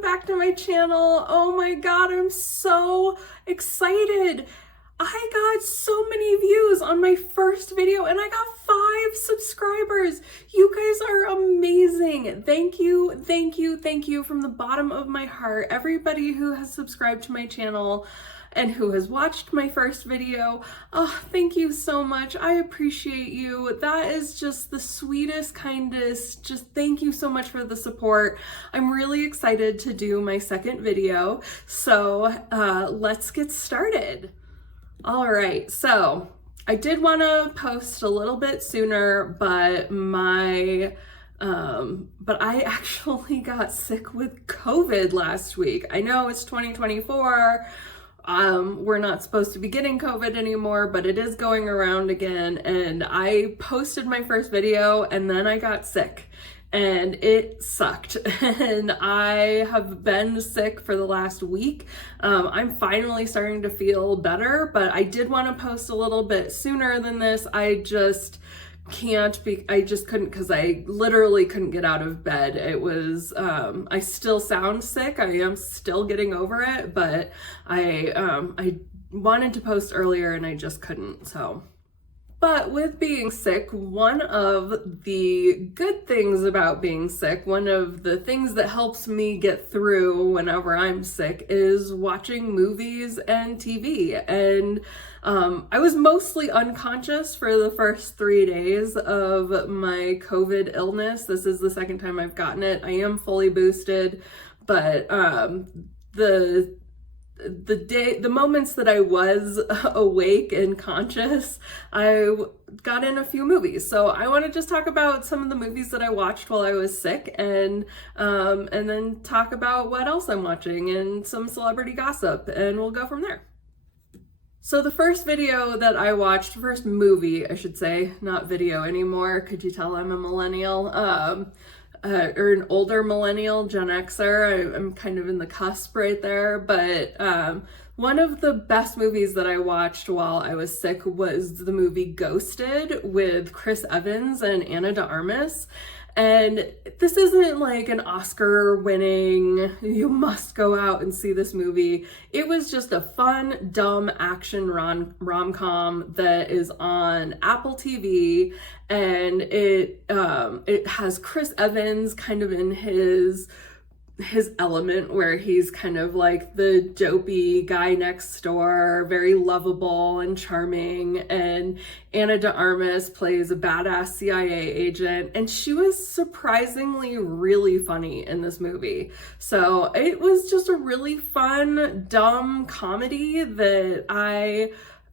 welcome back to my channel. Oh my god, I'm so excited. I got so many views on my first video and I got 5 subscribers. You guys are amazing. Thank you, thank you, thank you from the bottom of my heart. Everybody who has subscribed to my channel and who has watched my first video. Oh, thank you so much. I appreciate you. That is just the sweetest, kindest. Just thank you so much for the support. I'm really excited to do my second video. So let's get started. All right, so I did want to post a little bit sooner, but I actually got sick with COVID last week. I know it's 2024. We're not supposed to be getting COVID anymore, but it is going around again. And I posted my first video and then I got sick and it sucked. And I have been sick for the last week. I'm finally starting to feel better, but I did want to post a little bit sooner than this. I just couldn't because I literally couldn't get out of bed. It was, I still sound sick. I am still getting over it, but I wanted to post earlier and I just couldn't, so. But with being sick, one of the good things about being sick, one of the things that helps me get through whenever I'm sick is watching movies and TV. And I was mostly unconscious for the first 3 days of my COVID illness. This is the second time I've gotten it. I am fully boosted, but the moments that I was awake and conscious, I got in a few movies. So I want to just talk about some of the movies that I watched while I was sick, and then talk about what else I'm watching and some celebrity gossip, and we'll go from there. So the first video that I watched, first movie, I should say, not video anymore. Could you tell I'm a millennial? Or an older millennial, Gen Xer. I'm kind of in the cusp right there, but one of the best movies that I watched while I was sick was the movie Ghosted with Chris Evans and Ana de Armas. And this isn't like an Oscar winning, you must go out and see this movie. It was just a fun, dumb action rom-com that is on Apple TV, and it has Chris Evans kind of in his element, where he's kind of like the dopey guy next door, very lovable and charming, and Ana de Armas plays a badass CIA agent, and she was surprisingly really funny in this movie. So it was just a really fun, dumb comedy that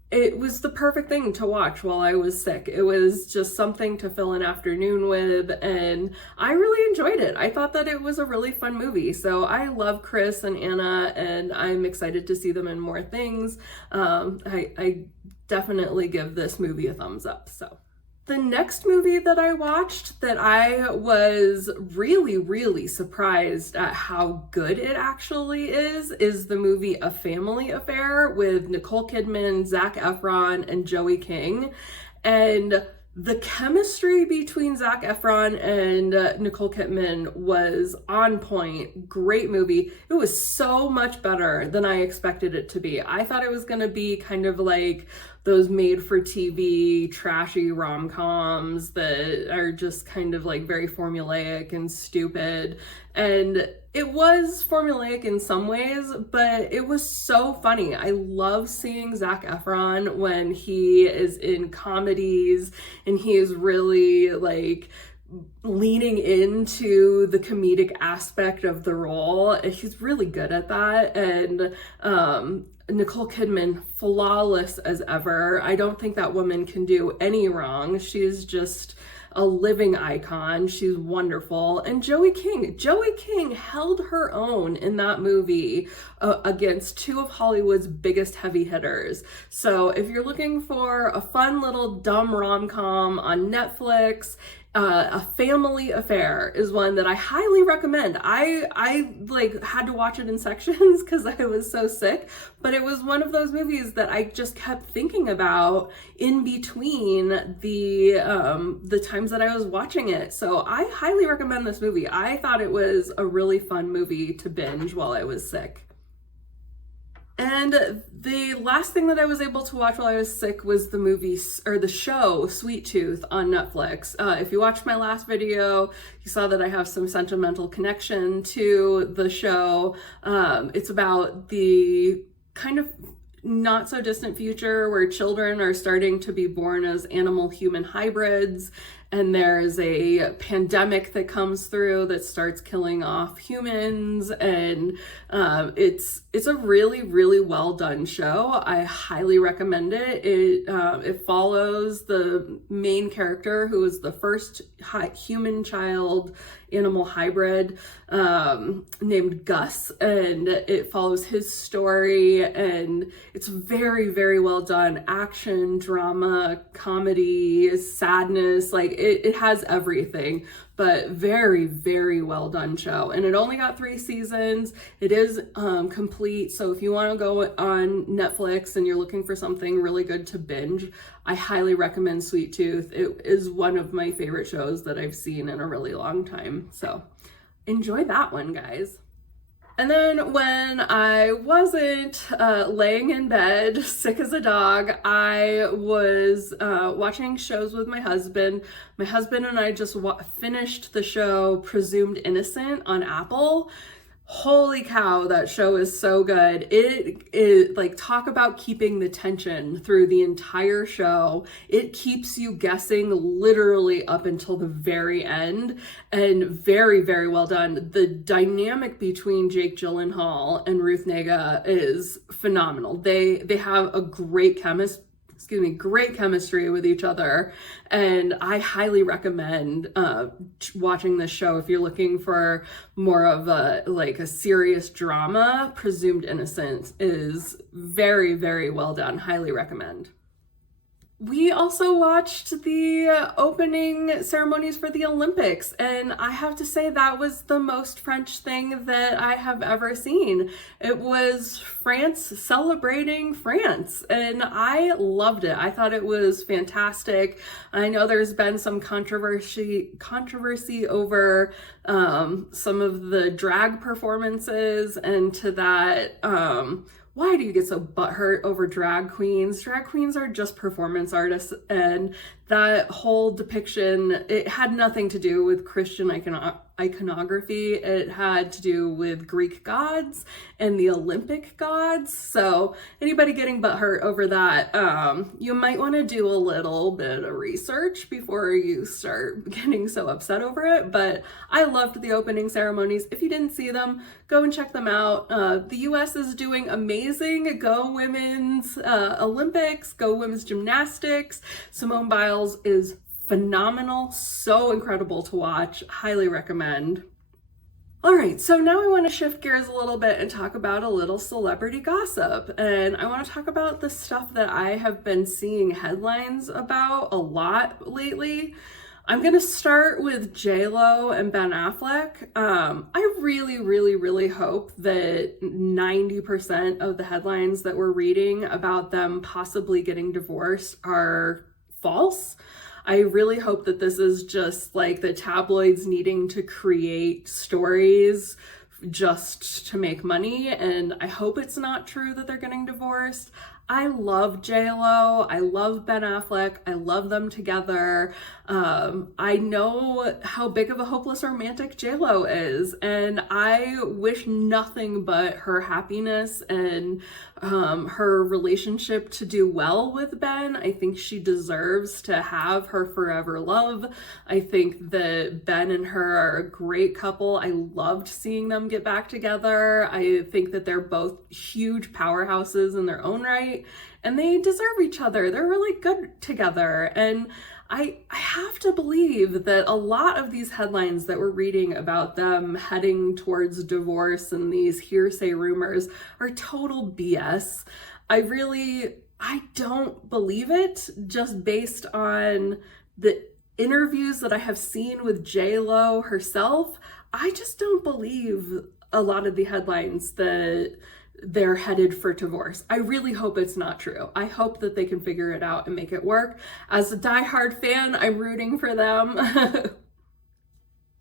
it was the perfect thing to watch while I was sick. It was just something to fill an afternoon with, and I really enjoyed it. I thought that it was a really fun movie. So I love Chris and Anna, and I'm excited to see them in more things. I definitely give this movie a thumbs up. So the next movie that I watched that I was really, really surprised at how good it actually is the movie A Family Affair with Nicole Kidman, Zac Efron, and Joey King. And the chemistry between Zac Efron and Nicole Kidman was on point. Great movie. It was so much better than I expected it to be. I thought it was going to be kind of like those made-for-TV trashy rom-coms that are just kind of like very formulaic and stupid. And it was formulaic in some ways, but it was so funny. I love seeing Zac Efron when he is in comedies and he is really like leaning into the comedic aspect of the role. He's really good at that. And Nicole Kidman, flawless as ever. I don't think that woman can do any wrong. She's just a living icon. She's wonderful. And Joey King held her own in that movie against 2 of Hollywood's biggest heavy hitters. So if you're looking for a fun little dumb rom-com on Netflix, A Family Affair is one that I highly recommend. I like had to watch it in sections because I was so sick, but it was one of those movies that I just kept thinking about in between the times that I was watching it. So I highly recommend this movie. I thought it was a really fun movie to binge while I was sick. And the last thing that I was able to watch while I was sick was the movie, or the show, Sweet Tooth on Netflix. If you watched my last video, you saw that I have some sentimental connection to the show. It's about the kind of not so distant future where children are starting to be born as animal-human hybrids, and there's a pandemic that comes through that starts killing off humans, and it's a really, really well done show. I highly recommend it. It follows the main character, who is the first human child animal hybrid, named Gus, and it follows his story, and it's very, very well done. Action, drama, comedy, sadness, like it has everything, but very, very well done show. And it only got 3 seasons. It is complete, so if you want to go on Netflix and you're looking for something really good to binge, I highly recommend Sweet Tooth. It is one of my favorite shows that I've seen in a really long time, so enjoy that one, guys. And then when I wasn't laying in bed sick as a dog, I was watching shows with my husband. My husband and I just finished the show Presumed Innocent on Apple. Holy cow, that show is so good. It is like, talk about keeping the tension through the entire show. It keeps you guessing literally up until the very end, and very, very well done. The dynamic between Jake Gyllenhaal and Ruth Negga is phenomenal. They have a great chemistry with each other, and I highly recommend watching this show if you're looking for more of a serious drama. Presumed Innocent is very, very well done. Highly recommend. We also watched the opening ceremonies for the Olympics, and I have to say that was the most French thing that I have ever seen. It was France celebrating France, and I loved it. I thought it was fantastic. I know there's been some controversy over some of the drag performances, and to that, why do you get so butthurt over drag queens? Drag queens are just performance artists, and that whole depiction, it had nothing to do with Christian iconography. It had to do with Greek gods and the Olympic gods. So anybody getting butthurt over that, you might want to do a little bit of research before you start getting so upset over it. But I loved the opening ceremonies. If you didn't see them, go and check them out. The US is doing amazing. Go women's Olympics, go women's gymnastics. Simone Biles is phenomenal, so incredible to watch. Highly recommend. All right, so now I want to shift gears a little bit and talk about a little celebrity gossip. And I want to talk about the stuff that I have been seeing headlines about a lot lately. I'm going to start with JLo and Ben Aflac. I really, really, really hope that 90% of the headlines that we're reading about them possibly getting divorced are false. I really hope that this is just like the tabloids needing to create stories just to make money, and I hope it's not true that they're getting divorced. I love JLo. I love Ben Affleck. I love them together. I know how big of a hopeless romantic JLo is, and I wish nothing but her happiness and her relationship to do well with Ben. I think she deserves to have her forever love. I think that Ben and her are a great couple. I loved seeing them get back together. I think that they're both huge powerhouses in their own right, and they deserve each other. They're really good together. And I have to believe that a lot of these headlines that we're reading about them heading towards divorce and these hearsay rumors are total BS. I don't believe it, just based on the interviews that I have seen with JLo herself, I just don't believe a lot of the headlines that they're headed for divorce. I really hope it's not true. I hope that they can figure it out and make it work. As a diehard fan, I'm rooting for them.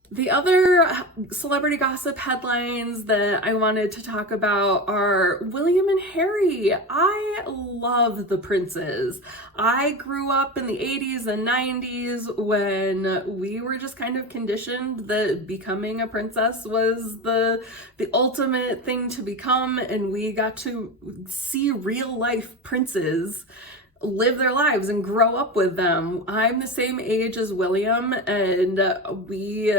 The other celebrity gossip headlines that I wanted to talk about are William and Harry. I love the princes. I grew up in the 80s and 90s when we were just kind of conditioned that becoming a princess was the ultimate thing to become, and we got to see real life princes live their lives and grow up with them. I'm the same age as William, and we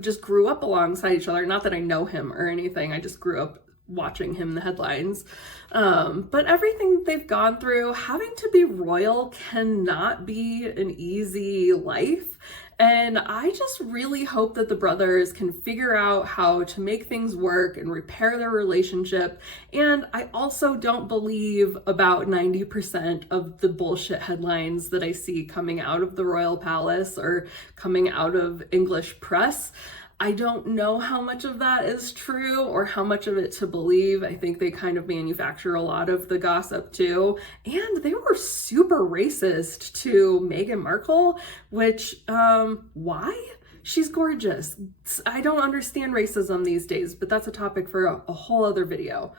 just grew up alongside each other. Not that I know him or anything, I just grew up watching him in the headlines. But everything they've gone through, having to be royal cannot be an easy life. And I just really hope that the brothers can figure out how to make things work and repair their relationship. And I also don't believe about 90% of the bullshit headlines that I see coming out of the royal palace or coming out of English press. I don't know how much of that is true or how much of it to believe. I think they kind of manufacture a lot of the gossip too. And they were super racist to Meghan Markle, which, why? She's gorgeous. I don't understand racism these days, but that's a topic for a whole other video.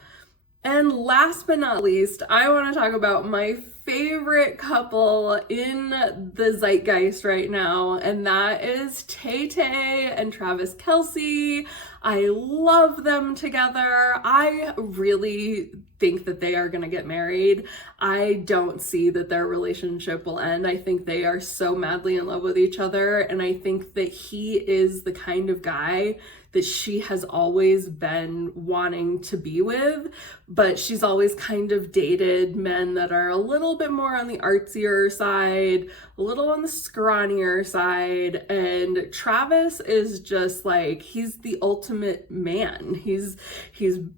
And last but not least, I want to talk about my favorite couple in the zeitgeist right now, and that is Tay-Tay and Travis Kelce. I love them together. I really think that they are going to get married. I don't see that their relationship will end. I think they are so madly in love with each other, and I think that he is the kind of guy that she has always been wanting to be with, but she's always kind of dated men that are a little bit more on the artsier side, a little on the scrawnier side, and Travis is just like, he's the ultimate man. He's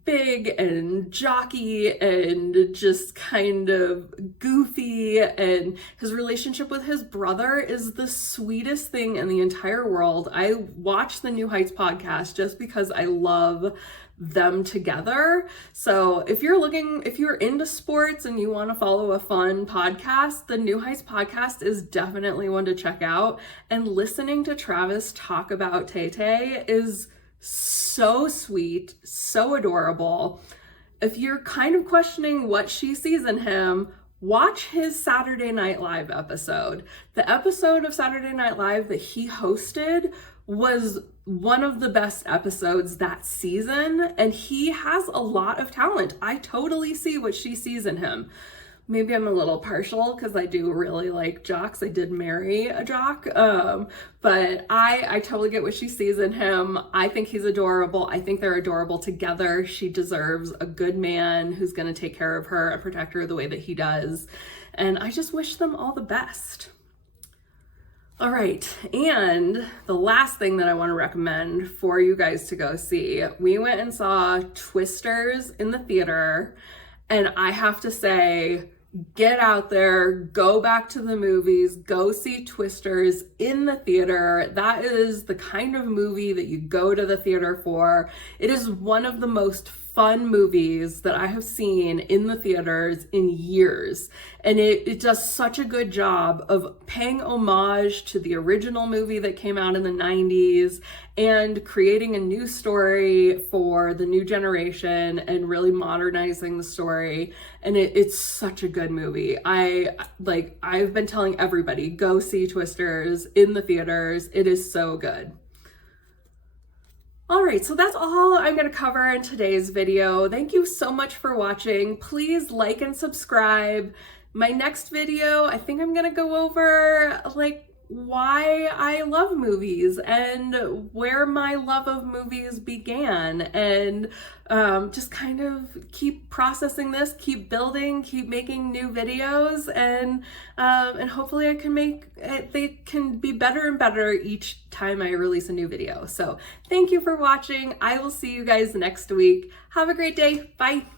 big and jockey and just kind of goofy, and his relationship with his brother is the sweetest thing in the entire world. I watch the New Heights podcast just because I love them together. So if you're into sports and you want to follow a fun podcast, the New Heights podcast is definitely one to check out. And listening to Travis talk about Tay-Tay is so sweet, so adorable. If you're kind of questioning what she sees in him, watch his Saturday Night Live episode. The episode of Saturday Night Live that he hosted was one of the best episodes that season, and he has a lot of talent. I totally see what she sees in him. Maybe I'm a little partial because I do really like jocks. I did marry a jock, but I totally get what she sees in him. I think he's adorable. I think they're adorable together. She deserves a good man who's going to take care of her and protect her the way that he does. And I just wish them all the best. All right, and the last thing that I want to recommend for you guys to go see, we went and saw Twisters in the theater, and I have to say, get out there, go back to the movies, go see Twisters in the theater. That is the kind of movie that you go to the theater for. It is one of the most fun movies that I have seen in the theaters in years. And it does such a good job of paying homage to the original movie that came out in the 90s and creating a new story for the new generation and really modernizing the story. And it's such a good movie. I've been telling everybody, go see Twisters in the theaters. It is so good. All right, so that's all I'm going to cover in today's video. Thank you so much for watching. Please like and subscribe. My next video, I think I'm going to go over why I love movies and where my love of movies began, and just kind of keep processing this, keep building, keep making new videos, and hopefully they can be better and better each time I release a new video. So thank you for watching. I will see you guys next week. Have a great day. Bye.